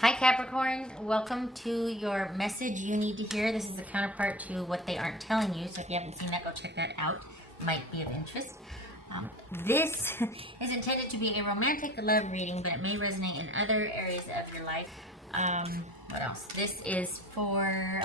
Hi Capricorn, welcome to your message you need to hear. This is a counterpart to what they aren't telling you, so if you haven't seen that, go check that out. Might be of interest. This is intended to be a romantic love reading, but it may resonate in other areas of your life. What else? This is for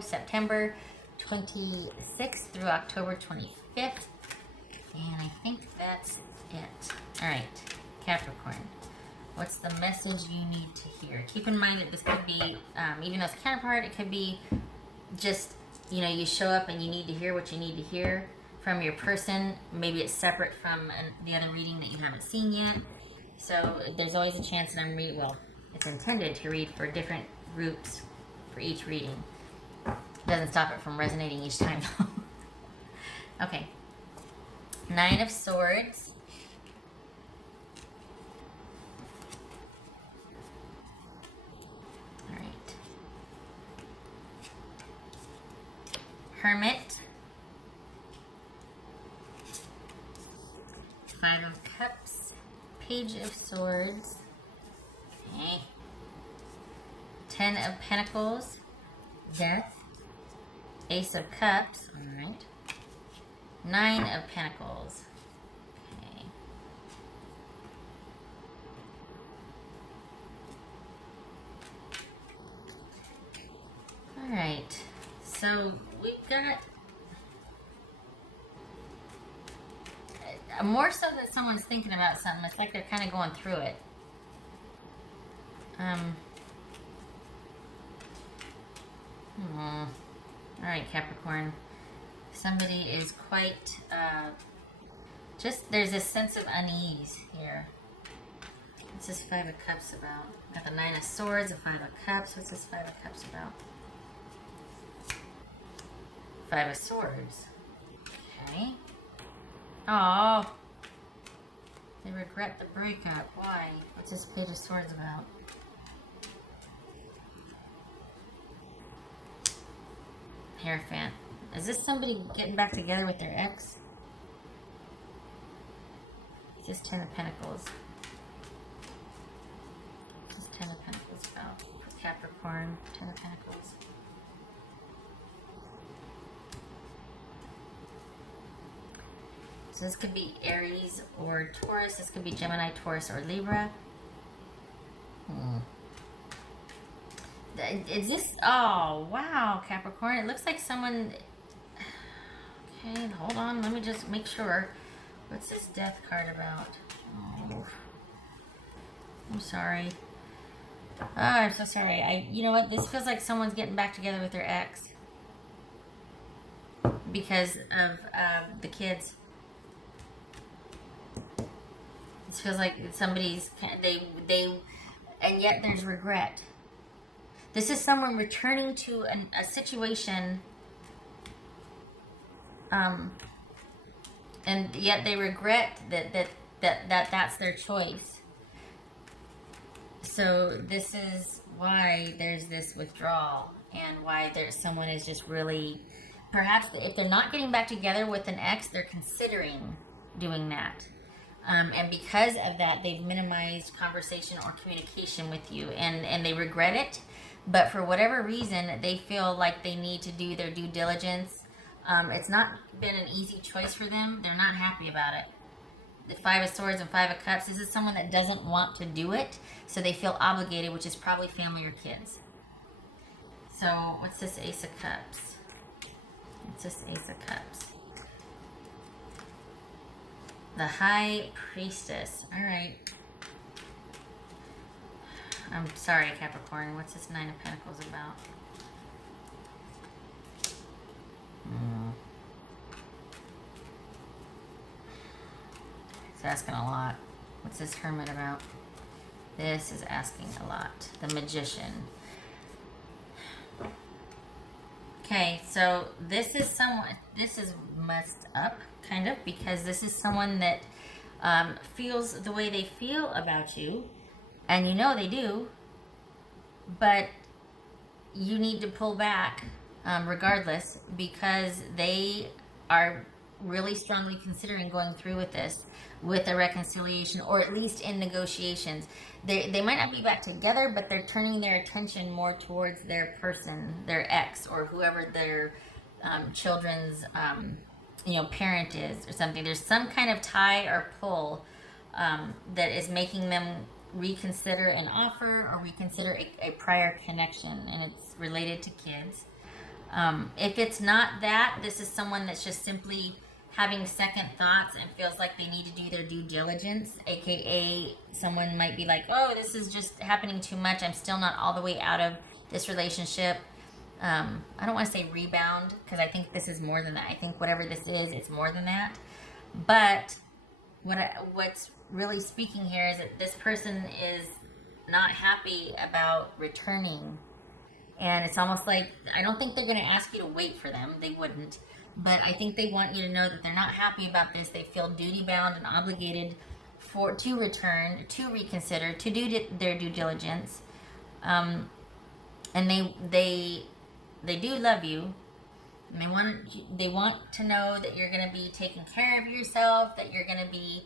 September 26th through October 25th. And I think that's it. Alright, Capricorn. What's the message you need to hear? Keep in mind that this could be, even though it's counterpart, it could be just, you show up and you need to hear what you need to hear from your person. Maybe it's separate from the other reading that you haven't seen yet. So there's always a chance that it's intended to read for different groups for each reading. Doesn't stop it from resonating each time though. Okay. 9 of Swords. Hermit, 5 of Cups, Page of Swords, okay. 10 of Pentacles, Death, Ace of Cups, alright, 9 of Pentacles, okay. Alright, so we've got more so that someone's thinking about something. It's like they're kind of going through it. Alright, Capricorn. Somebody is quite, there's this sense of unease here. What's this 5 of Cups about? Got the 9 of Swords, the 5 of Cups. What's this 5 of Cups about? 5 of Swords. Okay. Oh, they regret the breakup. Why? What's this Page of Swords about? Hierophant. Is this somebody getting back together with their ex? It's just 10 of Pentacles. What's this 10 of Pentacles about? For Capricorn, 10 of Pentacles. So this could be Aries or Taurus. This could be Gemini, Taurus, or Libra. Is this... Oh, wow, Capricorn. It looks like someone... Okay, hold on. Let me just make sure. What's this Death card about? Oh, I'm sorry. Oh, I'm so sorry. You know what? This feels like someone's getting back together with their ex. Because of the kids. It feels like somebody's, and yet there's regret. This is someone returning to a situation, and yet they regret that's their choice. So this is why there's this withdrawal, and why someone is just really, perhaps if they're not getting back together with an ex, they're considering doing that. And because of that, they've minimized conversation or communication with you, and they regret it. But for whatever reason, they feel like they need to do their due diligence. It's not been an easy choice for them. They're not happy about it. The 5 of Swords and 5 of Cups, this is someone that doesn't want to do it, so they feel obligated, which is probably family or kids. So what's this Ace of Cups? What's this Ace of Cups? The High Priestess. Alright. I'm sorry, Capricorn. What's this 9 of Pentacles about? It's asking a lot. What's this Hermit about? This is asking a lot. The Magician. Okay, so this is messed up, kind of, because this is someone that feels the way they feel about you, and they do, but you need to pull back regardless, because they are really strongly considering going through with this, with a reconciliation, or at least in negotiations. They might not be back together, but they're turning their attention more towards their person, their ex, or whoever their children's parent is, or something. There's some kind of tie or pull that is making them reconsider an offer or reconsider a prior connection, and it's related to kids. If it's not that, this is someone that's just simply having second thoughts and feels like they need to do their due diligence, aka someone might be like, oh, this is just happening too much, I'm still not all the way out of this relationship. I don't want to say rebound, because I think this is more than that. I think whatever this is, it's more than that. But what's really speaking here is that this person is not happy about returning. And it's almost like, I don't think they're going to ask you to wait for them. They wouldn't. But I think they want you to know that they're not happy about this. They feel duty-bound and obligated to return, to reconsider, to do their due diligence. And they do love you. And they want to know that you're going to be taking care of yourself, that you're going to be...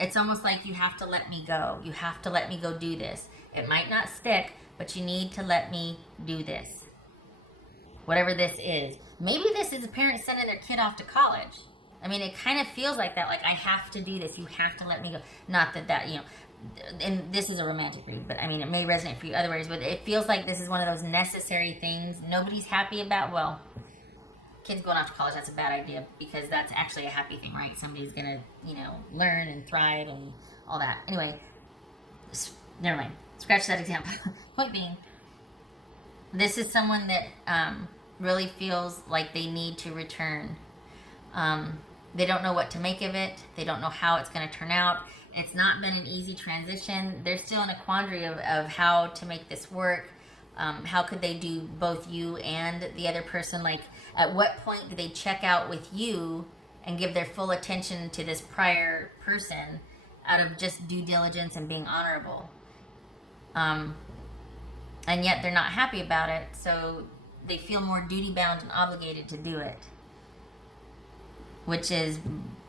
it's almost like, you have to let me go. You have to let me go do this. It might not stick, but you need to let me do this. Whatever this is. Maybe this is a parent sending their kid off to college. I mean, it kind of feels like that. Like, I have to do this. You have to let me go. Not that, and this is a romantic read, but I mean, it may resonate for you other ways, but it feels like this is one of those necessary things nobody's happy about. Well, kids going off to college, that's a bad idea, because that's actually a happy thing, right? Somebody's going to, learn and thrive and all that. Anyway, never mind. Scratch that example. Point being, this is someone that really feels like they need to return. They don't know what to make of it. They don't know how it's going to turn out. It's not been an easy transition. They're still in a quandary of how to make this work. How could they do both you and the other person? Like, at what point do they check out with you and give their full attention to this prior person out of just due diligence and being honorable? And yet they're not happy about it, so they feel more duty-bound and obligated to do it, which is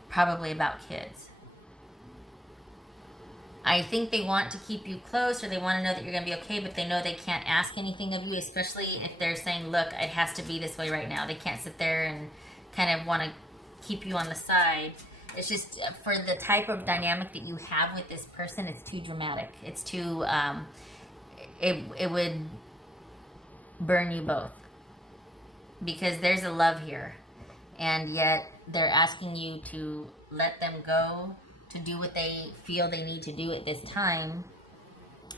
probably about kids. I think they want to keep you close, or they want to know that you're going to be okay, but they know they can't ask anything of you, especially if they're saying, look, it has to be this way right now. They can't sit there and kind of want to keep you on the side. It's just, for the type of dynamic that you have with this person, it's too dramatic. It's too, it would burn you both. Because there's a love here. And yet, they're asking you to let them go, to do what they feel they need to do at this time.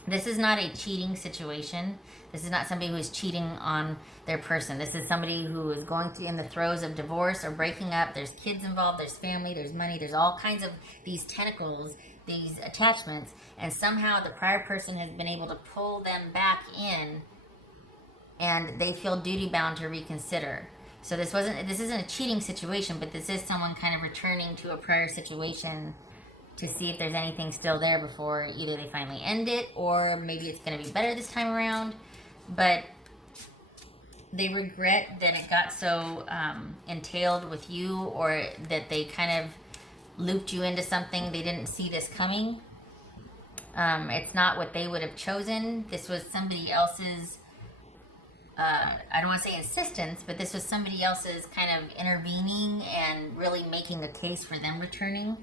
This is not a cheating situation. This is not somebody who is cheating on their person. This is somebody who is going through in the throes of divorce or breaking up. There's kids involved, there's family, there's money, there's all kinds of these tentacles, these attachments, and somehow the prior person has been able to pull them back in, and they feel duty-bound to reconsider. So this isn't a cheating situation, but this is someone kind of returning to a prior situation to see if there's anything still there before either they finally end it, or maybe it's going to be better this time around. But they regret that it got so entailed with you, or that they kind of looped you into something. They didn't see this coming. It's not what they would have chosen. This was somebody else's, I don't want to say insistence, but this was somebody else's kind of intervening and really making a case for them returning.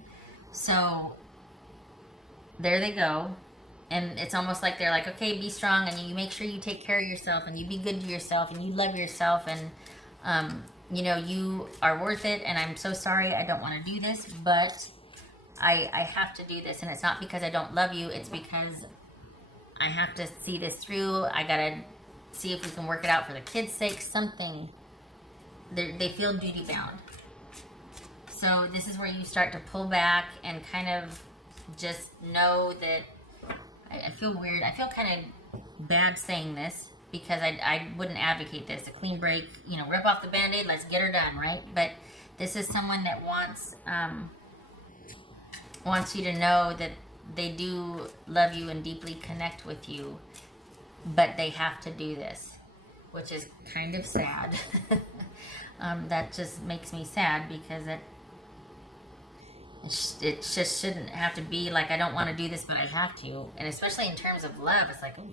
So there they go. And it's almost like they're like, okay, be strong, and you make sure you take care of yourself, and you be good to yourself, and you love yourself, and you are worth it, and I'm so sorry, I don't want to do this, but I have to do this, and it's not because I don't love you, it's because I have to see this through. I gotta see if we can work it out for the kids' sake, something. They feel duty bound. So this is where you start to pull back and kind of just know that, I feel weird. I feel kind of bad saying this, because I wouldn't advocate this. A clean break, rip off the Band-Aid, let's get her done, right? But this is someone that wants you to know that they do love you and deeply connect with you, but they have to do this, which is kind of sad. That just makes me sad because it just shouldn't have to be like, I don't want to do this, but I have to. And especially in terms of love, it's like, oh,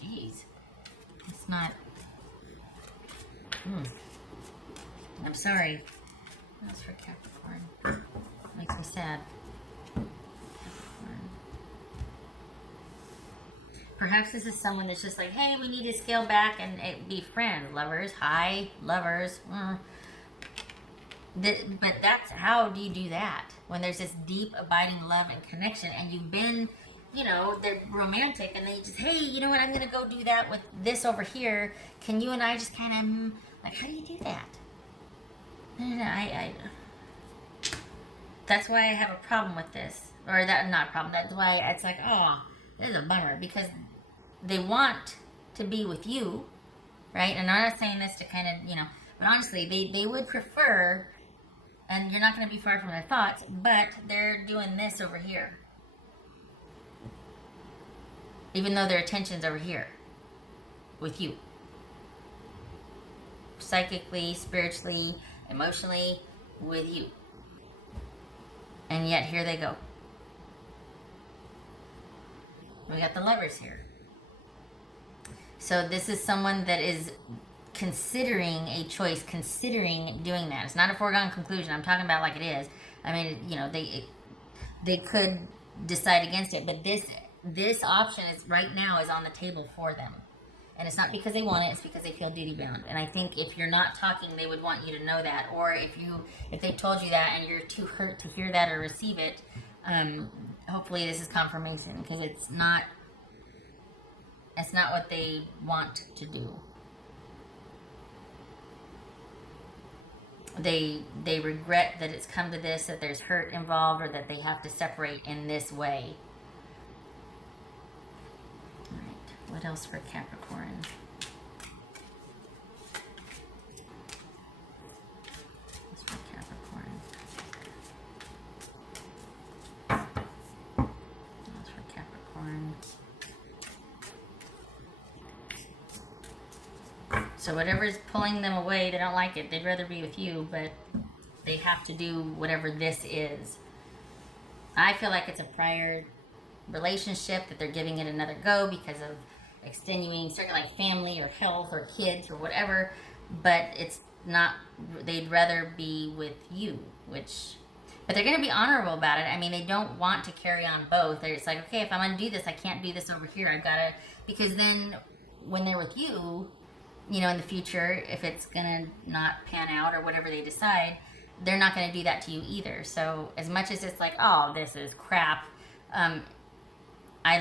geez. It's not... I'm sorry. That's for Capricorn. Makes me sad. Capricorn. Perhaps this is someone that's just like, hey, we need to scale back and be friends. Lovers. Hi. Lovers. But that's, how do you do that? When there's this deep, abiding love and connection, and you've been, they're romantic, and they just, hey, you know what, I'm going to go do that with this over here. Can you and I just kind of, like, how do you do that? That's why I have a problem with this. Or that, not a problem, that's why it's like, oh, this is a bummer, because they want to be with you, right? And I'm not saying this to kind of, but honestly, they would prefer, and you're not going to be far from their thoughts, but they're doing this over here. Even though their attention's over here with you. Psychically, spiritually, emotionally, with you. And yet here they go. We got the Lovers here. So this is someone that is considering a choice, considering doing that. It's not a foregone conclusion. I'm talking about like it is. I mean, they could decide against it, but this option is right now is on the table for them. And it's not because they want it, it's because they feel duty bound. And I think if you're not talking, they would want you to know that. Or if they told you that and you're too hurt to hear that or receive it, hopefully this is confirmation, because it's not what they want to do. They regret that it's come to this, that there's hurt involved, or that they have to separate in this way. All right, what else for Capricorn? What's for Capricorn? What's for Capricorn? So whatever's pulling them away, they don't like it. They'd rather be with you, but they have to do whatever this is. I feel like it's a prior relationship that they're giving it another go because of extenuating, certainly like family or health or kids or whatever, but it's not, they'd rather be with you, but they're going to be honorable about it. I mean, they don't want to carry on both. They're just like, okay, if I'm going to do this, I can't do this over here. I've got to, because then when they're with you, in the future, if it's gonna not pan out or whatever they decide, they're not gonna do that to you either. So as much as it's like, oh, this is crap, I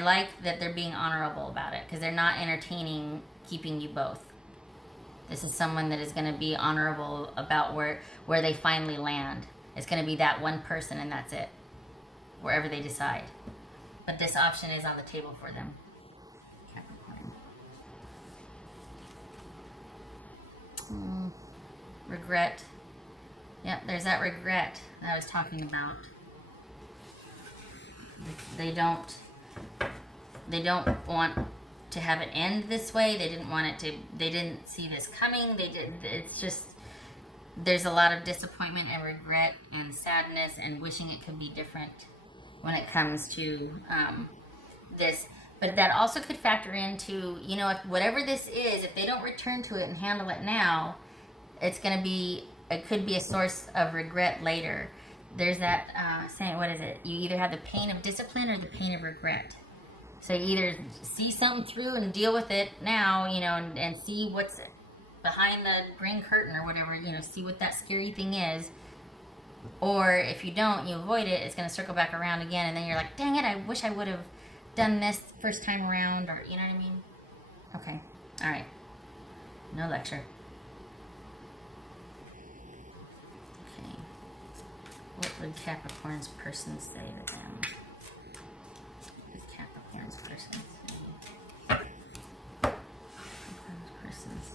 like that they're being honorable about it, because they're not entertaining keeping you both. This is someone that is gonna be honorable about where they finally land. It's gonna be that one person and that's it, wherever they decide. But this option is on the table for them. Regret. Yep, there's that regret that I was talking about. They don't want to have it end this way. They didn't see this coming. It's just, there's a lot of disappointment and regret and sadness and wishing it could be different when it comes to this. But that also could factor into, if whatever this is, if they don't return to it and handle it now, it could be a source of regret later. There's that saying, what is it? You either have the pain of discipline or the pain of regret. So you either see something through and deal with it now, and see what's behind the green curtain or whatever, see what that scary thing is. Or if you don't, you avoid it, it's going to circle back around again, and then you're like, dang it, I wish I would have done this first time around, or you know what I mean? Okay. All right. No lecture. Okay. What would Capricorn's person say to them? What would Capricorn's person say? Capricorn's person say.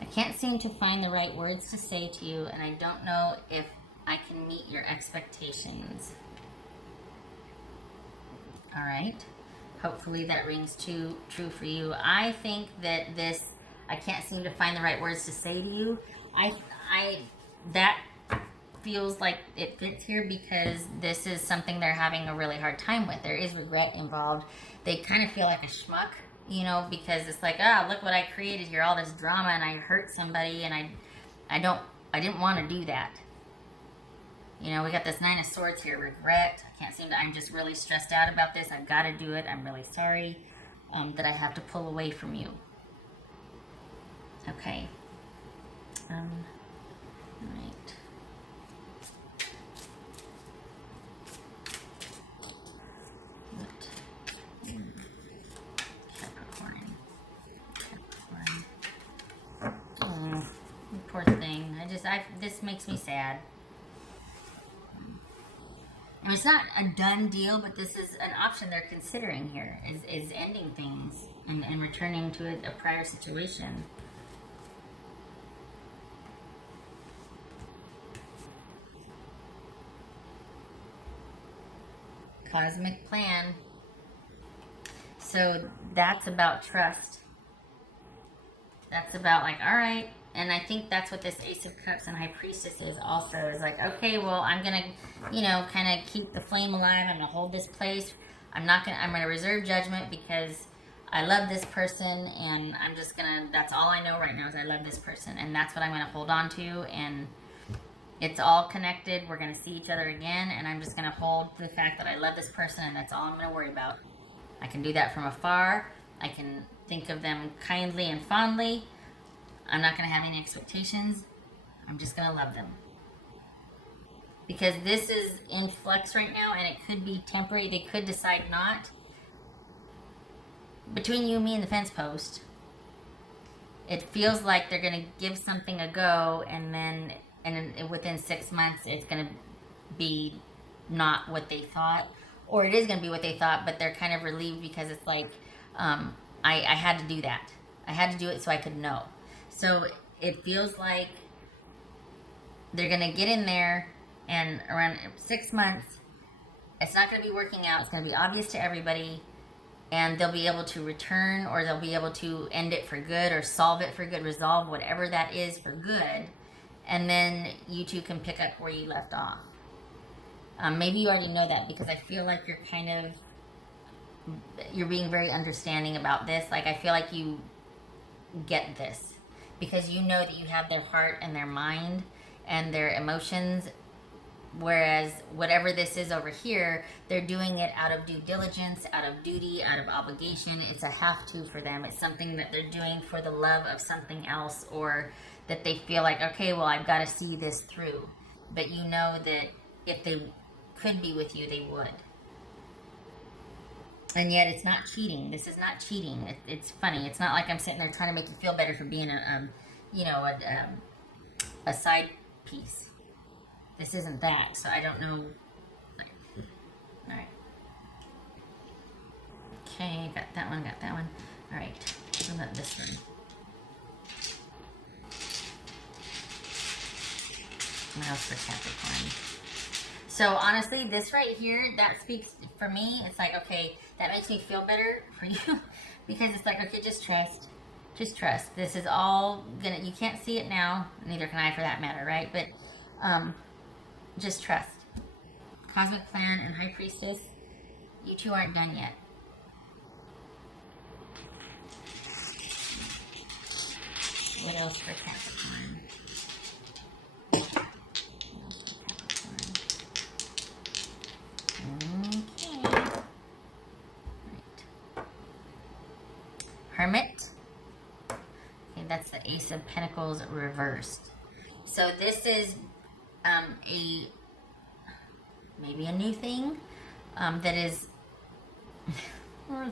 I can't seem to find the right words to say to you, and I don't know if I can meet your expectations. All right. Hopefully that rings true for you. I think that this, I can't seem to find the right words to say to you. That feels like it fits here because this is something they're having a really hard time with. There is regret involved. They kind of feel like a schmuck, you know, because it's like, look what I created here, all this drama, and I hurt somebody, and I didn't want to do that. You know, we got this Nine of Swords here, regret. I can't seem to, I'm just really stressed out about this. I've got to do it. I'm really sorry that I have to pull away from you. Okay. All right. Capricorn. Oh, poor thing. This makes me sad. And it's not a done deal, but this is an option they're considering here, is ending things and returning to a prior situation. Cosmic plan. So that's about trust. That's about like, all right. And I think that's what this Ace of Cups and High Priestess is also. Is like, okay, well, I'm going to, you know, kind of keep the flame alive. I'm going to hold this place. I'm going to reserve judgment because I love this person. And I'm just going to, that's all I know right now is I love this person. And that's what I'm going to hold on to. And it's all connected. We're going to see each other again. And I'm just going to hold the fact that I love this person. And that's all I'm going to worry about. I can do that from afar. I can think of them kindly and fondly. I'm not going to have any expectations. I'm just going to love them. Because this is in flux right now, and it could be temporary. They could decide not. Between you, me, and the fence post, it feels like they're going to give something a go, and then within 6 months, it's going to be not what they thought. Or it is going to be what they thought, but they're kind of relieved because it's like, I had to do that. I had to do it so I could know. So it feels like they're going to get in there, and around 6 months, it's not going to be working out. It's going to be obvious to everybody, and they'll be able to return, or they'll be able to end it for good, or solve it for good, resolve whatever that is for good, and then you two can pick up where you left off. Maybe you already know that because I feel like you're being very understanding about this. Like, I feel like you get this because you know that you have their heart and their mind and their emotions, whereas whatever this is over here, they're doing it out of due diligence, out of duty, out of obligation. It's a have to for them. It's something that they're doing for the love of something else, or that they feel like, okay, well, I've got to see this through. But you know that if they could be with you, they would. And yet it's not cheating. This is not cheating. It's funny. It's not like I'm sitting there trying to make you feel better for being a side piece. This isn't that. So I don't know. All right. Okay, got that one. All right. What about this one? What else for Capricorn? So honestly, this right here, that speaks for me. It's like, okay, that makes me feel better for you because it's like, okay, just trust. Just trust. This is all gonna, you can't see it now, neither can I for that matter, right? But just trust. Cosmic Plan and High Priestess, you two aren't done yet. What else for Capricorn? Hermit. Okay, that's the Ace of Pentacles reversed. So this is maybe a new thing that is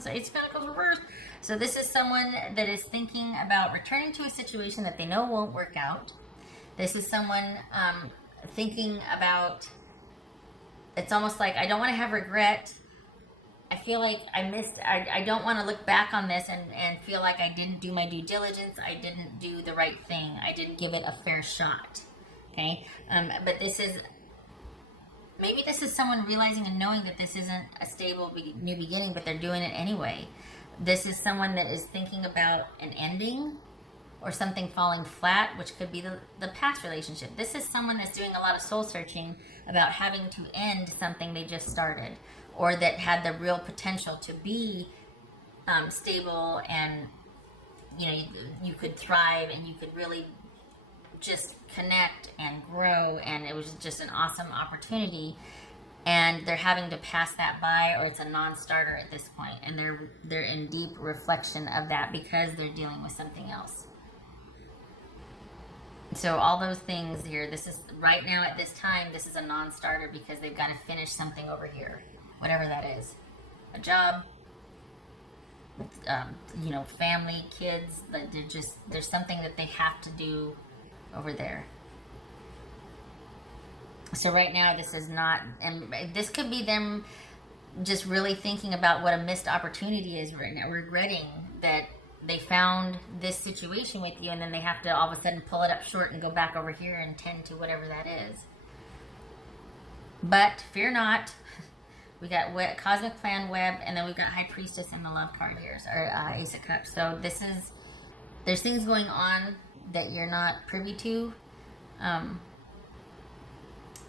Ace of Pentacles reversed. So this is someone that is thinking about returning to a situation that they know won't work out. This is someone thinking about, it's almost like, I don't want to have regret. I feel like I don't want to look back on this and feel like I didn't do my due diligence. I didn't do the right thing. I didn't give it a fair shot. Okay? But this is Maybe this is someone realizing and knowing that this isn't a stable new beginning, but they're doing it anyway. This is someone that is thinking about an ending or something falling flat, which could be the past relationship. This is someone that's doing a lot of soul searching about having to end something they just started, or that had the real potential to be stable, and you could thrive and you could really just connect and grow, and it was just an awesome opportunity, and they're having to pass that by, or it's a non-starter at this point, and they're in deep reflection of that because they're dealing with something else. So all those things here, this is right now at this time, this is a non-starter because they've got to finish something over here, whatever that is. A job, family, kids, there's something that they have to do over there. So right now this is not, and this could be them just really thinking about what a missed opportunity is right now, regretting that they found this situation with you, and then they have to all of a sudden pull it up short and go back over here and tend to whatever that is. But fear not. We got Cosmic Plan Web, and then we've got High Priestess and the Love card here, or Ace of Cups. So there's things going on that you're not privy to.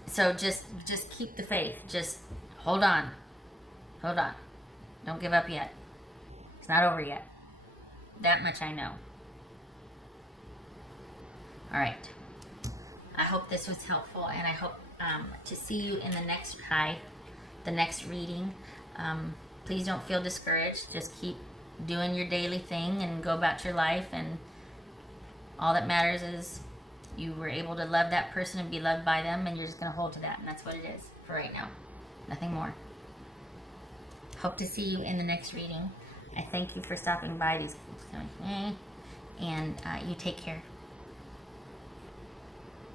So just keep the faith. Just hold on. Hold on. Don't give up yet. It's not over yet. That much I know. All right. I hope this was helpful, and I hope to see you in the next reading. Please don't feel discouraged. Just keep doing your daily thing and go about your life, and all that matters is you were able to love that person and be loved by them, and you're just going to hold to that, and that's what it is for right now. Nothing more. Hope to see you in the next reading. I thank you for stopping by, and you take care.